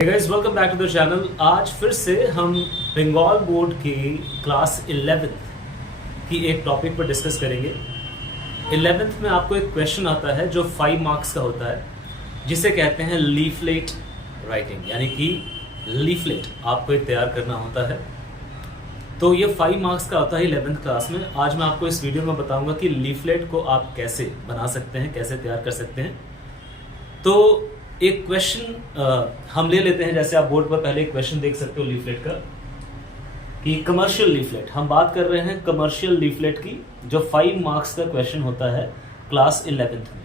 Guys welcome back to the channel. आज फिर से हम बंगाल बोर्ड की क्लास 11th की एक टॉपिक पर डिस्कस करेंगे। 11th में आपको एक क्वेश्चन आता है जो 5 मार्क्स का होता है, जिसे कहते हैं लीफलेट राइटिंग, यानी कि लीफलेट आपको एक तैयार करना होता है। तो ये 5 मार्क्स का होता है 11th क्लास में। आज मैं आपको इस वीडियो में बताऊंगा कि लीफलेट को आप कैसे बना सकते हैं, कैसे तैयार कर सकते हैं। तो एक क्वेश्चन हम ले लेते हैं। जैसे आप बोर्ड पर पहले एक क्वेश्चन देख सकते हो लीफलेट का, कि कमर्शियल लीफलेट, हम बात कर रहे हैं कमर्शियल लीफलेट की, जो 5 मार्क्स का क्वेश्चन होता है क्लास 11th में।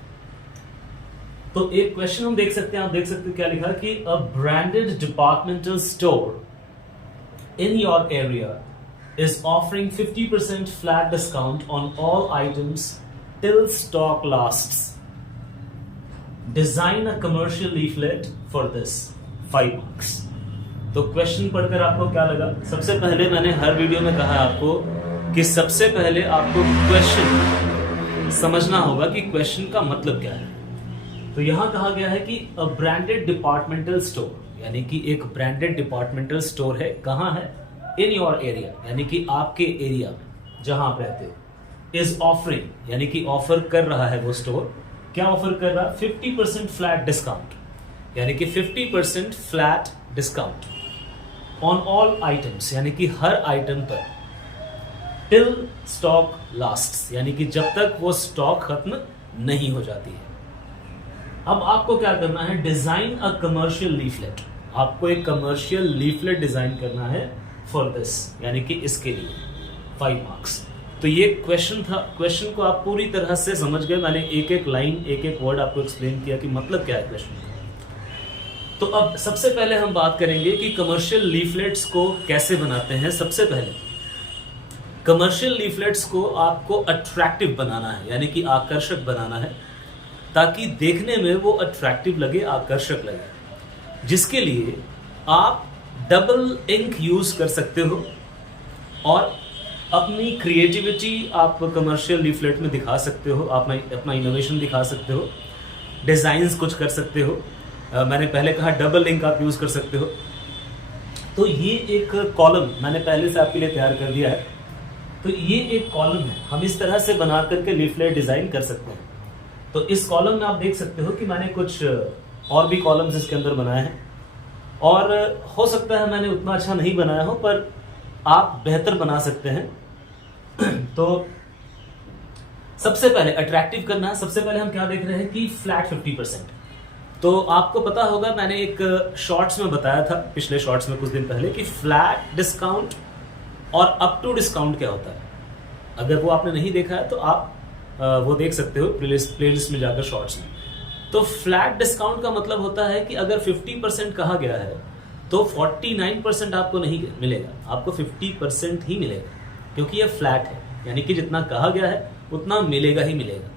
तो एक क्वेश्चन हम देख सकते हैं, आप देख सकते हैं क्या लिखा कि a branded departmental store in your area is offering 50% flat discount on all items till stock lasts. Design a commercial leaflet for this 5 marks. तो क्वेश्चन पढ़कर आपको क्या लगा? सबसे पहले मैंने हर वीडियो में कहा आपको कि सबसे पहले आपको क्वेश्चन समझना होगा कि क्वेश्चन का मतलब क्या है। तो यहां कहा गया है कि अ ब्रांडेड डिपार्टमेंटल स्टोर, यानी कि एक ब्रांडेड डिपार्टमेंटल स्टोर है। कहां है? इन योर एरिया, यानी कि आपके एरिया में जहां आप रहते हो। इज ऑफरिंग, यानी कि ऑफर कर रहा है वो स्टोर। क्या ऑफर कर रहा? 50% फ्लैट डिस्काउंट, यानी कि 50% flat discount on all items, यानी कि हर आइटम पर, टिल स्टॉक लास्ट्स, यानी कि जब तक वो स्टॉक खत्म नहीं हो जाती है। अब आपको क्या करना है? Design a commercial leaflet. आपको एक कमर्शियल लीफलेट डिजाइन करना है फॉर दिस, यानी कि इसके लिए 5 मार्क्स। तो ये क्वेश्चन था। क्वेश्चन को आप पूरी तरह से समझ गए। मैंने एक एक लाइन, एक एक वर्ड आपको एक्सप्लेन किया कि मतलब क्या है क्वेश्चन का। तो अब सबसे पहले हम बात करेंगे कि कमर्शियल लीफलेट्स को कैसे बनाते हैं। सबसे पहले कमर्शियल लीफलेट्स को आपको अट्रैक्टिव बनाना है, यानी कि आकर्षक बनाना है, ताकि देखने में वो अट्रैक्टिव लगे, आकर्षक लगे। जिसके लिए आप डबल इंक यूज कर सकते हो और अपनी क्रिएटिविटी आप कमर्शियल लीफलेट में दिखा सकते हो। आप अपना इनोवेशन दिखा सकते हो, डिजाइन्स कुछ कर सकते हो। मैंने पहले कहा डबल इंक आप यूज कर सकते हो। तो ये एक कॉलम मैंने पहले से आपके लिए तैयार कर दिया है। तो ये एक कॉलम है, हम इस तरह से बना करके लीफलेट डिजाइन कर सकते हैं। तो इस कॉलम में आप देख सकते हो कि मैंने कुछ और भी कॉलम्स इसके अंदर बनाए हैं, और हो सकता है मैंने उतना अच्छा नहीं बनाया हो, पर आप बेहतर बना सकते हैं। तो सबसे पहले अट्रैक्टिव करना है। सबसे पहले हम क्या देख रहे हैं कि फ्लैट 50%। तो आपको पता होगा, मैंने एक शॉर्ट्स में बताया था, पिछले शॉर्ट्स में कुछ दिन पहले, कि फ्लैट डिस्काउंट और अप टू डिस्काउंट क्या होता है। अगर वो आपने नहीं देखा है तो आप वो देख सकते हो प्लेलिस्ट में जाकर शॉर्ट्स में। तो फ्लैट डिस्काउंट का मतलब होता है कि अगर 50% कहा गया है तो 49% आपको नहीं मिलेगा, आपको 50% ही मिलेगा, क्योंकि ये फ्लैट है, यानी कि जितना कहा गया है उतना मिलेगा ही मिलेगा।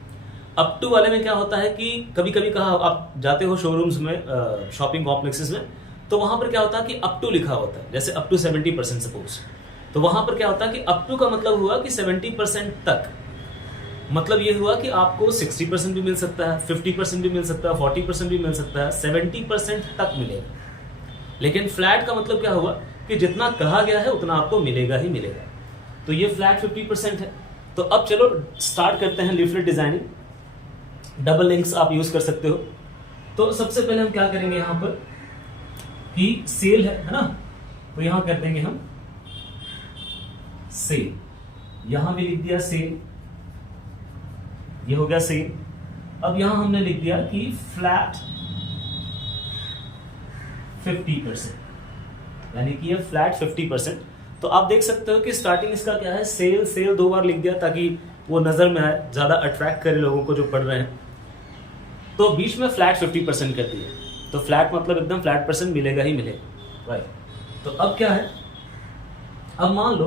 अप टू वाले में क्या होता है कि कभी कभी कहा, आप जाते हो शोरूम्स में, शॉपिंग कॉम्प्लेक्सेस में, तो वहां पर क्या होता है कि अप टू लिखा होता है, जैसे अप टू 70% सपोज। तो वहां पर क्या होता है कि अप टू का मतलब हुआ कि 70% तक। मतलब ये हुआ कि आपको 60% भी मिल सकता है, 50% भी मिल सकता है, 40% भी मिल सकता है, 70% तक मिलेगा। लेकिन फ्लैट का मतलब क्या हुआ कि जितना कहा गया है उतना आपको मिलेगा ही मिलेगा। तो ये फ्लैट 50% है। तो अब चलो स्टार्ट करते हैं लीफलेट डिजाइनिंग। डबल लिंक्स आप यूज कर सकते हो। तो सबसे पहले हम क्या करेंगे, यहां पर कि सेल है ना, तो यहां कर देंगे हम सेल। यहां भी लिख दिया सेल, ये हो गया सेल। अब यहां हमने लिख दिया कि फ्लैट 50%, यानी कि ये फ्लैट 50%। तो आप देख सकते हो कि स्टार्टिंग इसका क्या है, सेल। सेल 2 बार लिख दिया ताकि वो नजर में आए, ज्यादा अट्रैक्ट करे लोगों को जो पढ़ रहे हैं। तो बीच में फ्लैट 50% कर दिया। तो फ्लैट मतलब एकदम फ्लैट परसेंट मिलेगा ही मिलेगा, राइट। तो अब क्या है, अब मान लो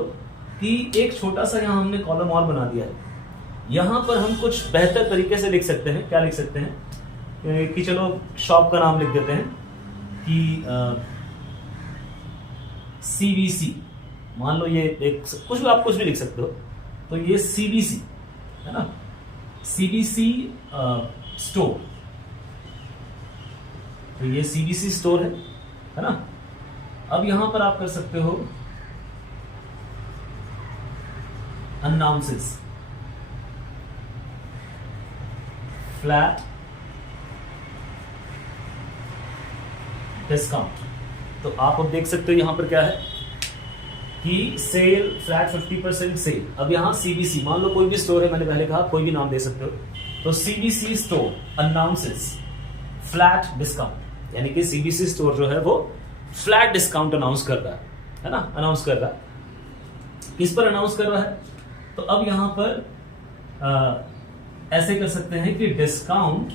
कि एक छोटा सा यहां हमने कॉलम और बना दिया है। यहां पर हम कुछ बेहतर तरीके से लिख सकते हैं। क्या लिख सकते हैं कि चलो शॉप का नाम लिख देते हैं कि CBC, मान लो ये एक कुछ भी, आप कुछ भी लिख सकते हो। तो ये CBC है ना, CBC स्टोर। तो ये CBC स्टोर है। है ना। अब यहां पर आप कर सकते हो अनाउंसेस, फ्लैट डिस्काउंट। तो आप अब देख सकते हो यहां पर क्या है कि सेल फ्लैट 50% सेल। अब यहां सीबीसी, मान लो कोई भी स्टोर है, मैंने पहले कहा कोई भी नाम दे सकते हो, तो CBC store announces flat discount, यानी कि सीबीसी स्टोर जो है वो फ्लैट डिस्काउंट अनाउंस कर रहा है ना, अनाउंस कर रहा है। किस पर अनाउंस कर रहा है? तो अब यहां पर ऐसे कर सकते हैं कि discount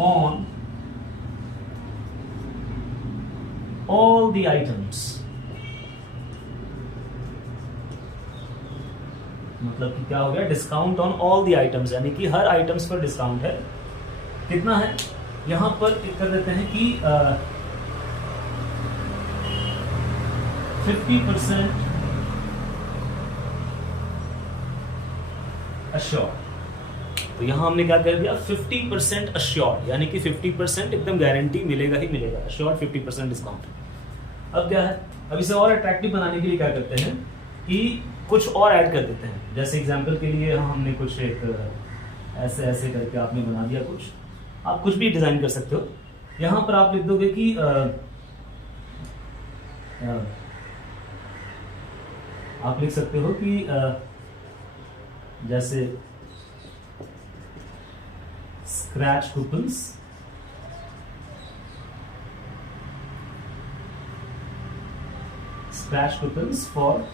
on all the items, मतलब कि क्या हो गया, discount on all the items, यानी कि हर आइटम्स पर डिस्काउंट है। कितना है? यहां पर कर देते हैं कि 50% अश्योर्ड। तो यहां हमने क्या कर दिया, 50% अश्योर्ड, यानी कि 50% एकदम गारंटी मिलेगा ही मिलेगा, अश्योर्ड 50% डिस्काउंट। अब क्या है, अब इसे और अट्रैक्टिव बनाने के लिए क्या करते हैं कि कुछ और ऐड कर देते हैं। जैसे एग्जांपल के लिए हमने कुछ एक ऐसे ऐसे करके आपने बना दिया, कुछ आप कुछ भी डिजाइन कर सकते हो। यहां पर आप लिख दोगे कि आप लिख सकते हो कि जैसे scratch coupons, scratch coupons for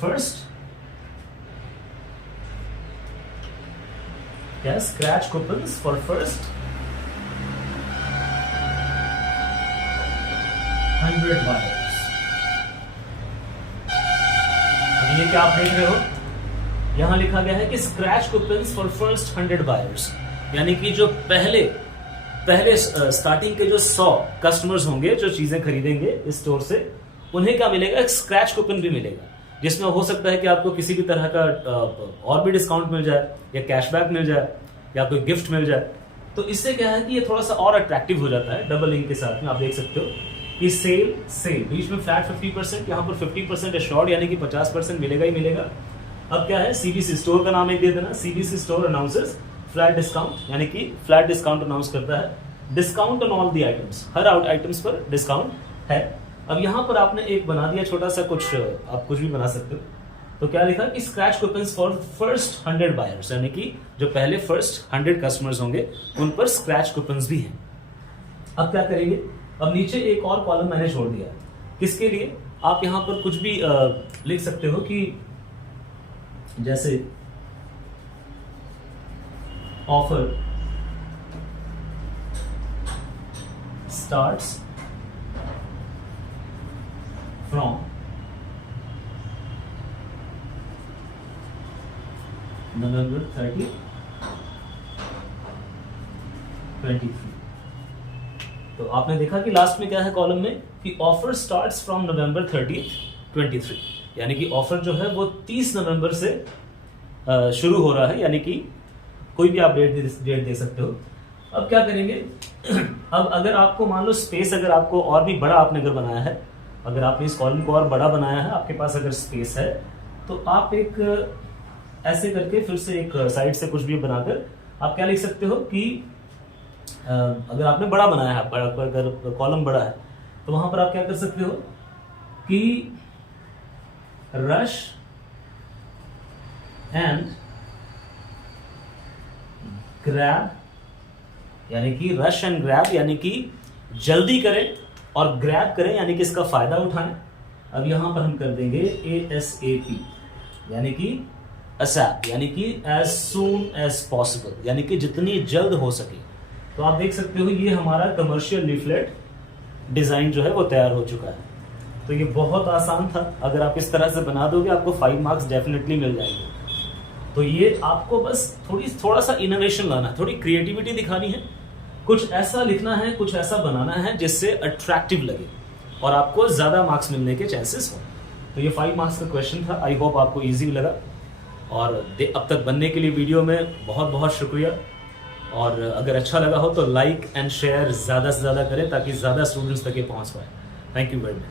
first, क्या, scratch coupons for first 100 buyers. ये क्या आप देख रहे हो, यहां लिखा गया है कि scratch coupons for first 100 buyers, यानी कि जो पहले स्टार्टिंग के जो 100 कस्टमर्स होंगे जो चीजें खरीदेंगे इस स्टोर से, उन्हें क्या मिलेगा, एक स्क्रैच कूपन भी मिलेगा, जिसमें हो सकता है कि आपको किसी भी तरह का और भी डिस्काउंट मिल जाए, या कैशबैक मिल जाए, या कोई गिफ्ट मिल जाए। तो इससे क्या है कि ये थोड़ा सा और अट्रैक्टिव हो जाता है डबल लिंक के साथ में। आप देख सकते हो कि सेल बीच में फ्लैट 50%, यहाँ पर 50% एश्योर्ड, यानी कि 50% मिलेगा ही मिलेगा। अब क्या है, सीबीसी स्टोर का नाम एक दे देना, CBC store announces flat discount, यानी कि फ्लैट डिस्काउंट अनाउंस करता है। Discount on all the items, her items पर डिस्काउंट है। अब यहां पर आपने एक बना दिया छोटा सा, कुछ आप कुछ भी बना सकते हो। तो क्या लिखा कि scratch coupons for first 100 buyers, यानी कि जो पहले फर्स्ट 100 कस्टमर्स होंगे उन पर स्क्रैच कूपन्स भी हैं। अब क्या करेंगे, अब नीचे एक और कॉलम मैंने छोड़ दिया, किसके लिए, आप यहां पर कुछ भी लिख सकते हो कि जैसे ऑफर स्टार्ट्स फ्रॉम November 30, 23। तो आपने देखा कि लास्ट में क्या है कॉलम में कि ऑफर स्टार्ट्स फ्रॉम November 30, 23, यानी कि ऑफर जो है वो 30 नवंबर से शुरू हो रहा है, यानी कि कोई भी आप डेट दे सकते हो। अब क्या करेंगे, अब अगर आपको मान लो स्पेस, अगर आपको और भी बड़ा आपने अगर बनाया है, अगर आपने इस कॉलम को और बड़ा बनाया है, आपके पास अगर स्पेस है, तो आप एक ऐसे करके फिर से एक साइड से कुछ भी बनाकर आप क्या लिख सकते हो कि अगर आपने बड़ा बनाया है, अगर कॉलम बड़ा है, तो वहां पर आप क्या कर सकते हो कि रश एंड ग्रैब, यानी कि रश एंड ग्रैब, यानी कि जल्दी करें और ग्रैब करें, यानी कि इसका फायदा उठाएं। अब यहां पर हम कर देंगे ASAP, यानी कि ASAP, यानी कि एज सून एज पॉसिबल, यानी कि जितनी जल्द हो सके। तो आप देख सकते हो ये हमारा कमर्शियल लीफलेट डिजाइन जो है वो तैयार हो चुका है। तो ये बहुत आसान था, अगर आप इस तरह से बना दोगे आपको 5 मार्क्स डेफिनेटली मिल जाएंगे। तो ये आपको बस थोड़ा सा इनोवेशन लाना है, थोड़ी क्रिएटिविटी दिखानी है, कुछ ऐसा लिखना है, कुछ ऐसा बनाना है जिससे अट्रैक्टिव लगे और आपको ज्यादा मार्क्स मिलने के चांसेस हो। तो ये 5 मार्क्स का क्वेश्चन था, आई होप आपको इजी लगा। और अब तक बनने के लिए वीडियो में बहुत बहुत शुक्रिया। और अगर अच्छा लगा हो तो लाइक एंड शेयर ज़्यादा से ज़्यादा करें ताकि ज़्यादा स्टूडेंट्स तक ये पहुँच पाए। Thank you very much.